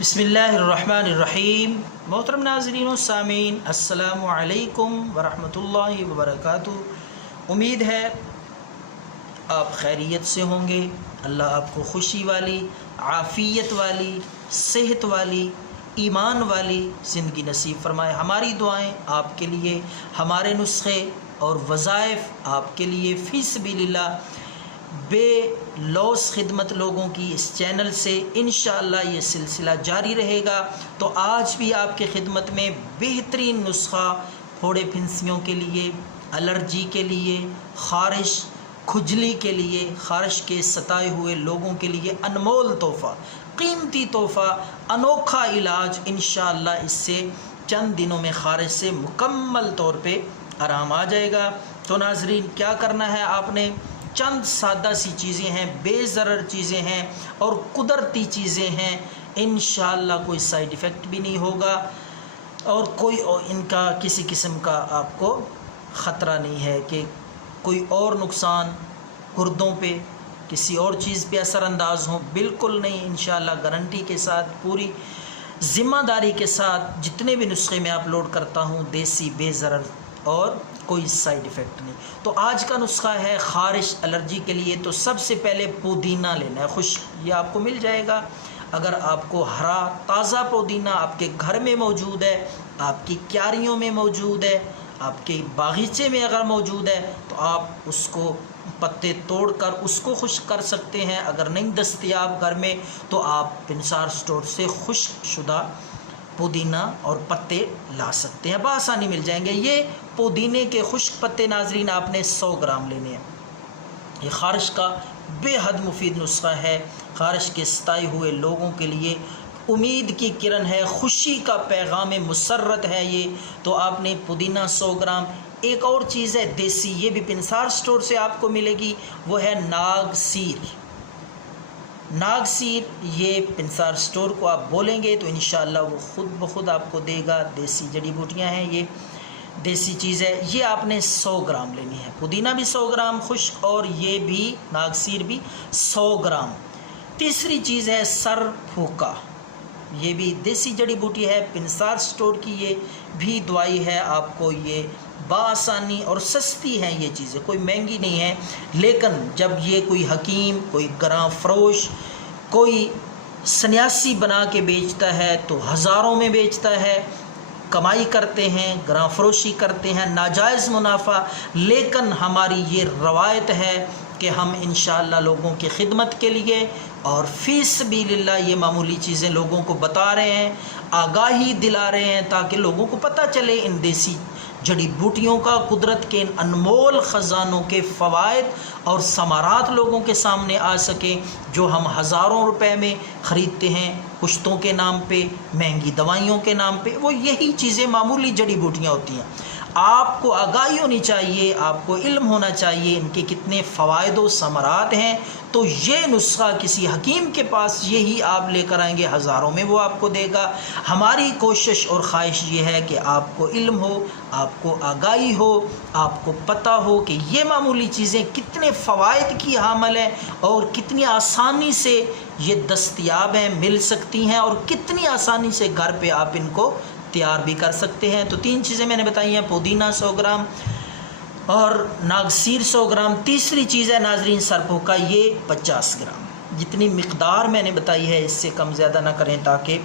बिस्मिल्लाहिर्रहमानिर्रहीम। मोहतरम नाज़रीन व सामीन, अस्सलामु अलैकुम वरहमतुल्लाहि वबरकातुहू। उम्मीद है आप खैरियत से होंगे। अल्लाह आपको खुशी वाली, आफ़ियत वाली, सेहत वाली, ईमान वाली ज़िंदगी नसीब फरमाए। हमारी दुआएं आपके लिए, हमारे नुस्खे और वज़ाइफ आपके लिए फ़ी सबीलिल्लाह बे लौस खिदमत लोगों की इस चैनल से इंशाअल्लाह ये सिलसिला जारी रहेगा। तो आज भी आपके खिदमत में बेहतरीन नुस्खा फोड़े फिंसियों के लिए, एलर्जी के लिए, ख़ारिश खुजली के लिए, ख़ारिश के सताए हुए लोगों के लिए अनमोल तोहफ़ा, कीमती तोहफ़ा, अनोखा इलाज। इंशाअल्लाह इससे चंद दिनों में ख़ारिश से मुकम्मल तौर पे आराम आ जाएगा। तो नाज़रीन, क्या करना है आपने, चंद सादा सी चीज़ें हैं, बेज़रर चीज़ें हैं और कुदरती चीज़ें हैं। इंशाअल्लाह कोई साइड इफ़ेक्ट भी नहीं होगा और कोई इनका किसी किस्म का आपको ख़तरा नहीं है कि कोई और नुकसान गुर्दों पे, किसी और चीज़ पे असरअंदाज हो। बिल्कुल नहीं, इंशाअल्लाह गारंटी के साथ, पूरी ज़िम्मेदारी के साथ जितने भी नुस्खे मैं अपलोड करता हूँ, देसी, बेज़रर और कोई साइड इफ़ेक्ट नहीं। तो आज का नुस्खा है ख़ारिश एलर्जी के लिए। तो सबसे पहले पुदीना लेना है, खुश्क, ये आपको मिल जाएगा। अगर आपको हरा ताज़ा पुदीना आपके घर में मौजूद है, आपकी क्यारियों में मौजूद है, आपके बागीचे में अगर मौजूद है, तो आप उसको पत्ते तोड़कर उसको खुश्क कर सकते हैं। अगर नहीं दस्तयाब घर में, तो आप पिनसार स्टोर से खुश्क शुदा पुदीना और पत्ते ला सकते हैं, बआसानी मिल जाएंगे। ये पुदीने के खुश्क पत्ते नाजरीन आपने 100 ग्राम लेने हैं। ये ख़ारिश का बेहद मुफीद नुस्खा है, ख़ारिश के सताए हुए लोगों के लिए उम्मीद की किरण है, खुशी का पैगाम मुसर्रत है ये। तो आपने पुदीना 100 ग्राम। एक और चीज़ है देसी, ये भी पिनसार स्टोर से आपको मिलेगी, वो है नागसीर। नागसीर, ये पिनसार स्टोर को आप बोलेंगे तो इंशाअल्लाह वो खुद ब खुद आपको देगा। देसी जड़ी बूटियाँ हैं, ये देसी चीज़ है। ये आपने 100 ग्राम लेनी है। पुदीना भी 100 ग्राम खुश्क और ये भी नागसीर भी 100 ग्राम। तीसरी चीज़ है सरफूका, ये भी देसी जड़ी बूटी है, पिनसार स्टोर की ये भी दवाई है। आपको ये बासानी और सस्ती हैं ये चीज़ें, कोई महंगी नहीं है। लेकिन जब ये कोई हकीम, कोई गरां फरोश, कोई सन्यासी बना के बेचता है तो हज़ारों में बेचता है, कमाई करते हैं, गरां फरोशी करते हैं, नाजायज़ मुनाफा। लेकिन हमारी ये रवायत है कि हम इंशाअल्लाह लोगों की खिदमत के लिए और फ़ी सबीलिल्लाह ये मामूली चीज़ें लोगों को बता रहे हैं, आगाही दिला रहे हैं, ताकि लोगों को पता चले इन देसी जड़ी बूटियों का, कुदरत के इन अनमोल ख़जानों के फ़वाइद और समारात लोगों के सामने आ सके, जो हम हज़ारों रुपए में ख़रीदते हैं पुश्तों के नाम पे, महंगी दवाइयों के नाम पे। वो यही चीज़ें मामूली जड़ी बूटियाँ होती हैं। आपको आगाही होनी चाहिए, आपको इल्म होना चाहिए इनके कितने फ़वाइद व समरात हैं। तो ये नुस्खा किसी हकीम के पास यही आप लेकर आएंगे, हज़ारों में वो आपको देगा। हमारी कोशिश और ख्वाहिश ये है कि आपको इल्म हो, आपको आगाही हो, आपको पता हो कि ये मामूली चीज़ें कितने फ़वाइद की हामिल हैं और कितनी आसानी से ये दस्तयाब हैं, मिल सकती हैं और कितनी आसानी से घर पे आप इनको तैयार भी कर सकते हैं। तो 3 चीज़ें मैंने बताई हैं, पुदीना 100 ग्राम और नागसीर 100 ग्राम। तीसरी चीज़ है नाजरीन सरफूका, ये 50 ग्राम। जितनी मिक़दार मैंने बताई है इससे कम ज़्यादा ना करें, ताकि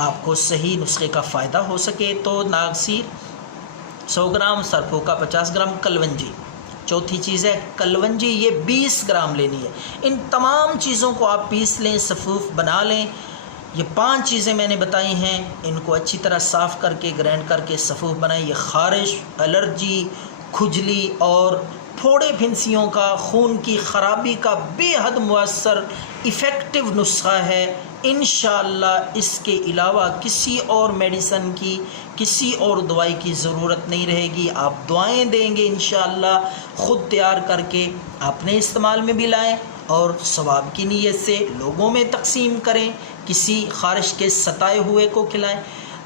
आपको सही नुस्खे का फ़ायदा हो सके। तो नागसीर 100 ग्राम, सरफूका 50 ग्राम, कलवंजी। चौथी चीज़ है कलवंजी, ये 20 ग्राम लेनी है। इन तमाम चीज़ों को आप पीस लें, सफ़ूफ बना लें। ये 5 चीज़ें मैंने बताई हैं, इनको अच्छी तरह साफ़ करके ग्राइंड करके सफ़ूफ बनाएं। ये ख़ारिश, एलर्जी, खुजली और फोड़े फिंसियों का, खून की ख़राबी का बेहद मुअस्सर इफ़ेक्टिव नुस्खा है। इंशाअल्लाह इसके अलावा किसी और मेडिसन की, किसी और दवाई की ज़रूरत नहीं रहेगी। आप दुआएं देंगे इंशाअल्लाह, ख़ुद तैयार करके अपने इस्तेमाल में भी लाएँ और सवाब की नीयत से लोगों में तकसीम करें, किसी ख़ारिश के सताए हुए को खिलाएं।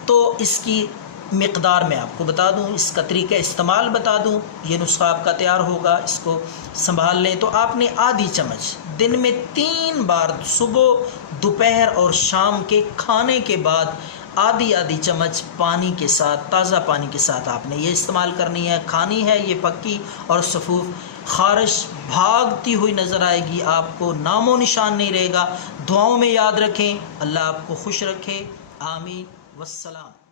तो इसकी मिक़दार मैं आपको बता दूं, इसका तरीका इस्तेमाल बता दूं। ये नुस्खा आपका तैयार होगा, इसको संभाल लें। तो आपने आधी चम्मच दिन में 3 बार, सुबह دوپہر اور شام کے کھانے کے بعد آدھی آدھی چمچ پانی کے ساتھ، تازہ پانی کے ساتھ آپ نے یہ استعمال کرنی ہے، کھانی ہے یہ پکی اور صفوف۔ خارش بھاگتی ہوئی نظر آئے گی، آپ کو نام و نشان نہیں رہے گا۔ دعاؤں میں یاد رکھیں، اللہ آپ کو خوش رکھے، آمین والسلام۔